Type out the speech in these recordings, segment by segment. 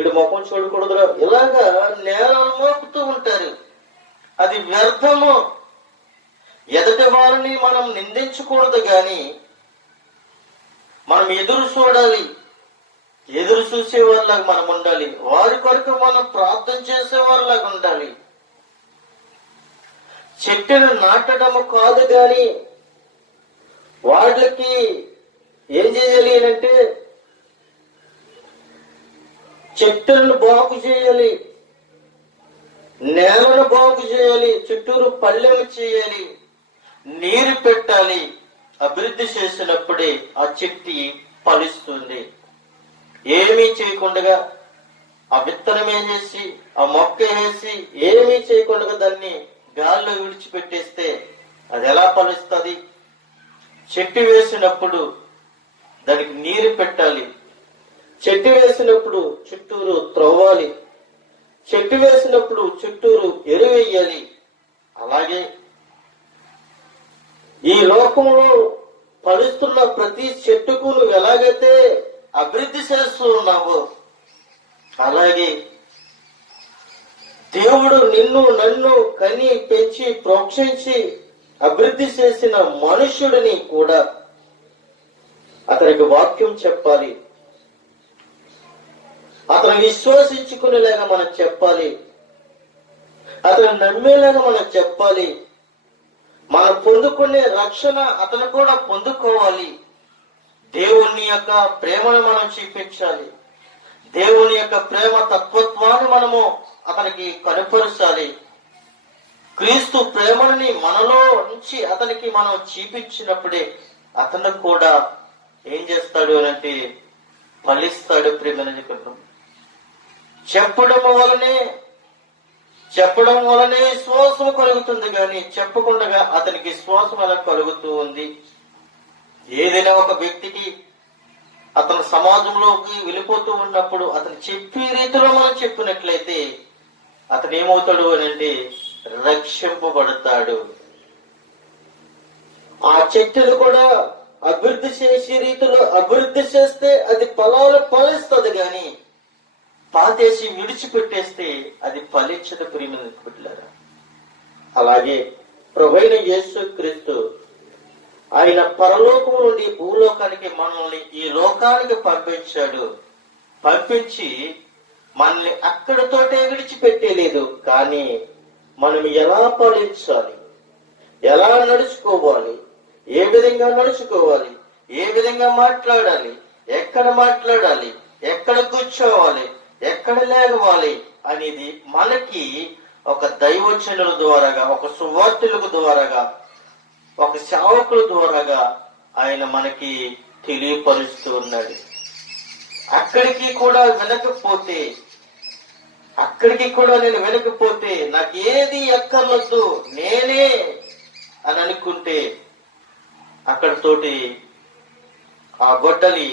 వీడు ముఖం చూడకూడదురా, ఇలాగా నేరాలు మోపుతూ ఉంటారు. అది వ్యర్థము. ఎదుటి వారిని మనం నిందించకూడదు, గాని మనం ఎదురు చూడాలి. ఎదురు చూసేవారిలాగా మనం ఉండాలి. వారి కొరకు మనం ప్రార్థన చేసేవారిలాగా ఉండాలి. చెట్టును నాటడము కాదు, గాని వాళ్ళకి ఏం చేయాలి అంటే చెట్టులను బాగు చేయాలి, నేలను బాగు చేయాలి, చుట్టూరు పల్లెలు చేయాలి, నీరు పెట్టాలి. అభివృద్ధి చేసినప్పుడే ఆ చెట్టు ఫలిస్తుంది. ఏమీ చేయకుండా ఆ విత్తనం వేసి ఆ మొక్క వేసి ఏమీ చేయకుండా దాన్ని గాల్లో విడిచిపెట్టేస్తే అది ఎలా ఫలిస్తుంది? చెట్టు వేసినప్పుడు దానికి నీరు పెట్టాలి. చెట్టు వేసినప్పుడు చుట్టూరు త్రవ్వాలి. చెట్టు వేసినప్పుడు చుట్టూరు ఎరువేయాలి. అలాగే ఈ లోకంలో ఫలిస్తున్న ప్రతి చెట్టుకు నువ్వు ఎలాగైతే అభివృద్ధి చేస్తూ ఉన్నావో, అలాగే దేవుడు నిన్ను నన్ను కని పెంచి ప్రోక్షించి అభివృద్ధి చేసిన మనుష్యుడిని కూడా అతనికి వాక్యం చెప్పాలి. అతను విశ్వసించుకునేలాగా మనం చెప్పాలి. అతను నమ్మేలాగా మనం చెప్పాలి. మనం పొందుకునే రక్షణ అతను కూడా పొందుకోవాలి. దేవుని యొక్క ప్రేమను మనం చూపించాలి. దేవుని యొక్క ప్రేమ తత్వత్వాన్ని మనము అతనికి కనుపరచాలి. క్రీస్తు ప్రేమని మనలో నుంచి అతనికి మనం చూపించినప్పుడే అతను కూడా ఏం చేస్తాడు అంటే ఫలిస్తాడు. ప్రేమని చెప్పడం వలనే విశ్వాసం కలుగుతుంది, కానీ చెప్పకుండా అతనికి విశ్వాసం ఎలా కలుగుతూ ఉంది? ఏదైనా ఒక వ్యక్తికి అతను సమాజంలోకి వెళ్ళిపోతూ ఉన్నప్పుడు అతను చెప్పే రీతిలో మనం చెప్పినట్లయితే అతను ఏమవుతాడు అని అంటే రక్షింపబడతాడు. ఆ చెట్టును కూడా అభివృద్ధి చేసే రీతిలో అభివృద్ధి చేస్తే అది ఫలాలు ఫలిస్తుంది, గాని పాతేసి విడిచిపెట్టేస్తే అది ఫలించదు. ప్రియమైన బిడ్డలారా, అలాగే ప్రభువైన యేసుక్రీస్తు ఆయన పరలోకం నుండి భూలోకానికి మనల్ని ఈ లోకానికి పంపించాడు. పంపించి మనల్ని అక్కడితోటే విడిచిపెట్టేలేదు, కానీ మనం ఎలా ఫలించాలి, ఎలా నడుచుకోవాలి, ఏ విధంగా నడుచుకోవాలి, ఏ విధంగా మాట్లాడాలి, ఎక్కడ కూర్చోవాలి, ఎక్కడ లేవాలి అనేది మనకి ఒక దైవజనుల ద్వారాగా, ఒక సువార్తులకు ద్వారాగా, ఒక సేవకుల ద్వారాగా ఆయన మనకి తెలియపరుస్తూ ఉన్నాడు. అక్కడికి కూడా నేను వినకపోతే నాకు ఏది ఎక్కర్లొద్దు, నేనే అని అనుకుంటే అక్కడితోటి ఆ గొడ్డలి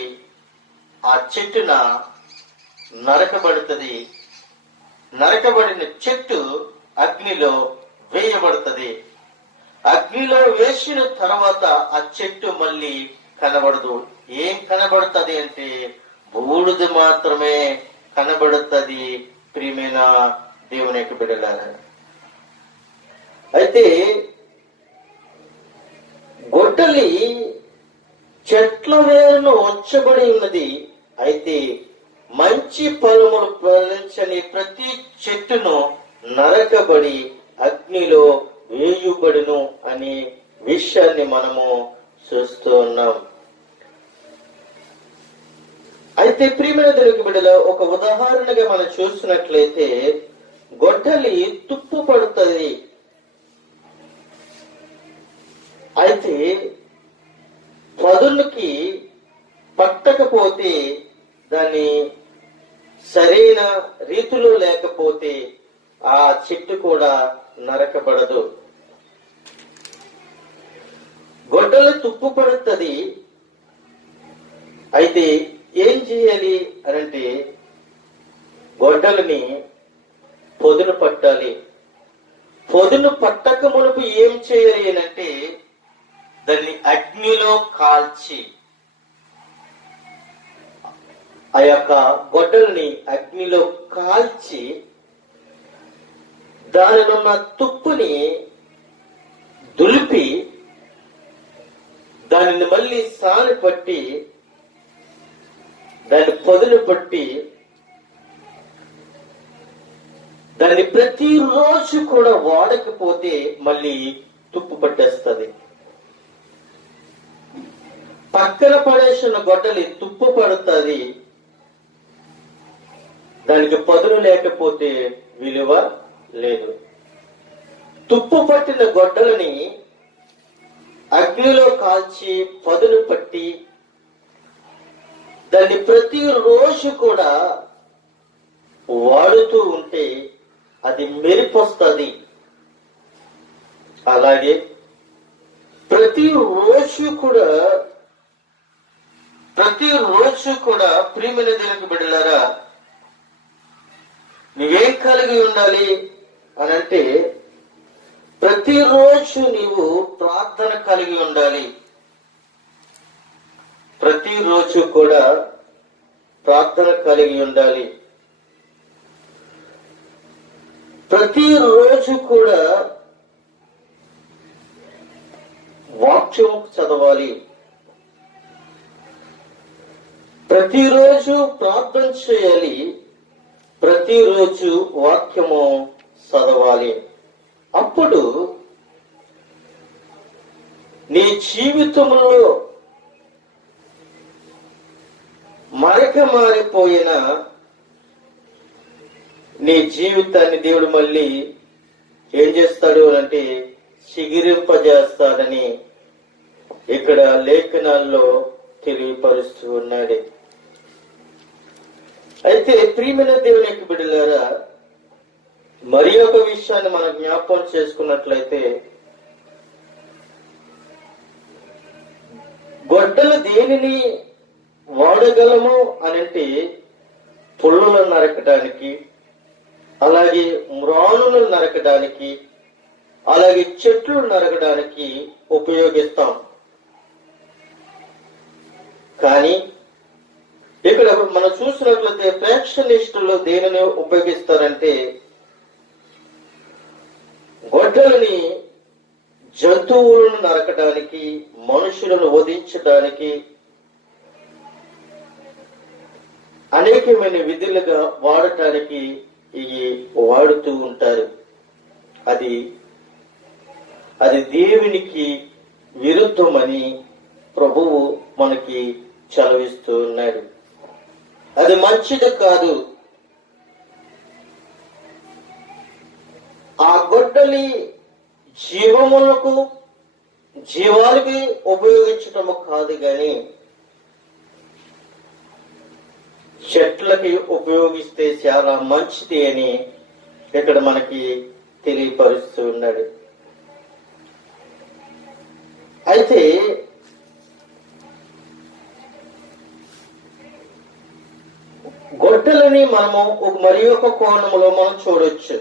ఆ చెట్టున నరకబడుతుంది. నరకబడిన చెట్టు అగ్నిలో వేయబడుతుంది. అగ్నిలో వేసిన తర్వాత ఆ చెట్టు మళ్ళీ కనబడదు. ఏం కనబడుతుంది అంటే బూడిద మాత్రమే కనబడుతుంది. ప్రియమైన దేవుని యొక్క బిడ్డలారా, అయితే గొడ్డలి చెట్ల వేరును ఉంచబడి ఉన్నది. అయితే మంచి ఫలములు ఫలించని ప్రతి చెట్టును నరకబడి అగ్నిలో వేయుబడును అనే విషయాన్ని మనము చూస్తూ ఉన్నాం. అయితే ప్రియమైన దేవుని బిడ్డలో ఒక ఉదాహరణగా మనం చూస్తున్నట్లయితే గొడ్డలి తుప్పు పడుతుంది. అయితే పదులకి పట్టకపోతే, దాన్ని సరైన రీతిలో లేకపోతే ఆ చెట్టు కూడా నరకబడదు. గొడ్డలి తుప్పు పడుతుంది. అయితే ఏం చేయాలి అనంటే గొడ్డలిని పొదును పట్టాలి. పొదును పట్టక మునుపు ఏం చేయాలి అనంటే దాన్ని అగ్నిలో కాల్చి ఆ యొక్క గొడ్డల్ని అగ్నిలో కాల్చి దానినున్న తుప్పుని దులిపి దానిని మళ్ళీ సాని పట్టి దాన్ని పొదులు పట్టి దాన్ని ప్రతిరోజు కూడా వాడకపోతే మళ్ళీ తుప్పు పట్టేస్తుంది. పక్కన పడేసిన గొడ్డలి తుప్పు పడుతుంది, దానికి పదును లేకపోతే విలువ లేదు. తుప్పు పట్టిన గొడ్డలని అగ్నిలో కాల్చి పదును పట్టి దాన్ని ప్రతిరోజు కూడా వాడుతూ ఉంటే అది మెరిపొస్తుంది. అలాగే ప్రతిరోజు కూడా ప్రియమైన దేవునికి బిడ్డలారా, నువ్వేం కలిగి ఉండాలి అని అంటే ప్రతిరోజు నీవు ప్రార్థన కలిగి ఉండాలి. ప్రతిరోజు కూడా ప్రార్థన కలిగి ఉండాలి. ప్రతిరోజు కూడా వాక్యం చదవాలి. ప్రతిరోజు ప్రార్థన చేయాలి. ప్రతిరోజు వాక్యము చదవాలి. అప్పుడు నీ జీవితంలో మారిపోయిన నీ జీవితాన్ని దేవుడు మళ్ళీ ఏం చేస్తాడు అంటే చిగిరింపజేస్తాడని ఇక్కడ లేఖనాల్లో తెలియపరుస్తూ ఉన్నాడు. అయితే ప్రియమైన దేవుని యొక్క బిడ్డలారా, మరి ఒక విషయాన్ని మనం జ్ఞాపకం చేసుకున్నట్లయితే, గొడ్డలు దేనిని వాడగలము అనంటే పుల్లలను నరకడానికి, అలాగే మ్రానులను నరకడానికి, అలాగే చెట్లు నరకడానికి ఉపయోగిస్తాం. కానీ ఇక్కడ మనం చూసినట్లయితే ఫ్యాక్షనిస్టులు దేనిని ఉపయోగిస్తారంటే గొడ్డలని జంతువులను నరకడానికి, మనుషులను వధించడానికి అనేకమైన విధులుగా వాడటానికి ఇవి వాడుతూ ఉంటారు. అది దేవునికి విరుద్ధమని ప్రభువు మనకి చదివిస్తూ ఉన్నాడు. అది మంచిది కాదు. ఆ గొడ్డలి జీవాలకి ఉపయోగించటము కాదు, గాని చెట్లకి ఉపయోగిస్తే చాలా మంచిది అని ఇక్కడ మనకి తెలియపరుస్తూ ఉన్నాడు. అయితే గొడ్డలని మనము మరి ఒక కోణంలో మనం చూడొచ్చు.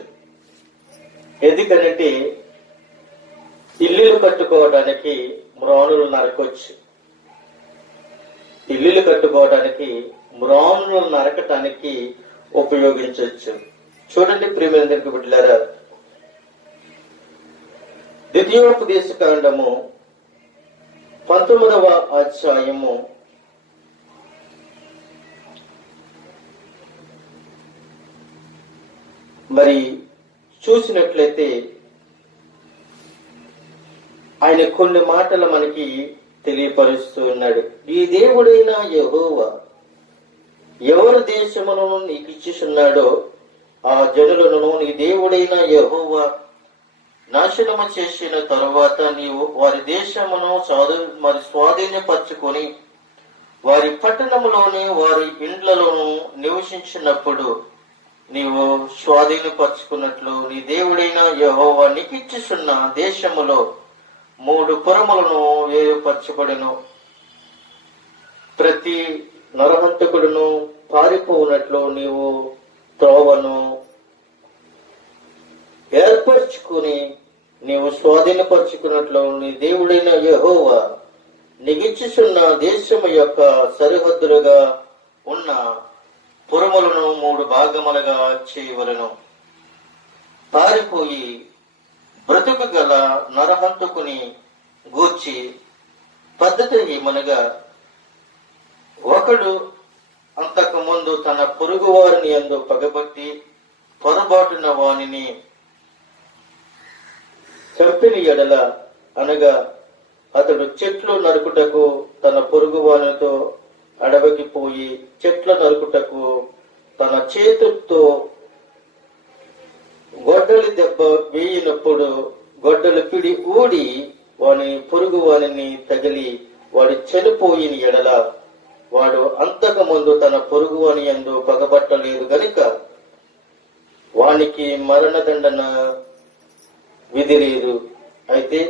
ఎందుకంటే ఇల్లులు కట్టుకోవడానికి మ్రానులు నరకొచ్చు. ఇల్లులు కట్టుకోవడానికి మ్రానులు నరకటానికి ఉపయోగించవచ్చు. చూడండి ప్రియమైన దేవుని బిడ్డలారా, ద్వితీయోపదేశ కాండము 19వ అధ్యాయము 'మరి చూసినట్లయితే ఆయన కొన్ని మాటలు మనకి తెలియపరుస్తూ ఉన్నాడు. ఈ దేవుడైన యెహోవా ఎవరి దేశమును నీకు ఇచ్చిస్తున్నాడో ఆ జనులను నీ దేవుడైన యెహోవా నాశనము చేసిన తరువాత నీవు వారి దేశమును మరి స్వాధీనపరచుకొని వారి పట్టణములోని వారి ఇండ్లలోను నివసించినప్పుడు నీవు స్వాధీనపరచుకున్నట్లు నీ దేవుడైన యెహోవా నీకు ఇచ్చిస్తున్న దేశములో 3 పురములను ఏర్పరచబడెను. ప్రతి నరహంతకుడును పారిపోనట్లు నీవు త్రోవను ఏర్పరచుకుని నీవు స్వాధీనపరచుకున్నట్లు నీ దేవుడైన యెహోవా నీకిచ్చుచున్న దేశము యొక్క సరిహద్దులుగా ఉన్న పురములను 3 భాగములుగా చేయవలెను. పారిపోయి బ్రతుకు గల నరహంతకుని గూర్చి పద్ధతి ఏమనగా, ఒకడు అంతకు ముందు తన పొరుగు వారిని యందు పగబట్టి పొరబాటున వానిని చంపిన ఎడల, అనగా అతడు చెట్లు నరుకుటకు తన పొరుగు వానితో అడవికి పోయి చెట్ల నరుకుటకు తన చేతులతో గొడ్డలి దెబ్బ వేయినప్పుడు గొడ్డలి పిడి ఊడి వాని పొరుగు వానిని తగిలి వాడి చనిపోయిన ఎడల, వాడు అంతకు ముందు తన పొరుగు వాని యందు పగబట్టలేదు గనుక వానికి మరణదండన విధి లేదు. అయితే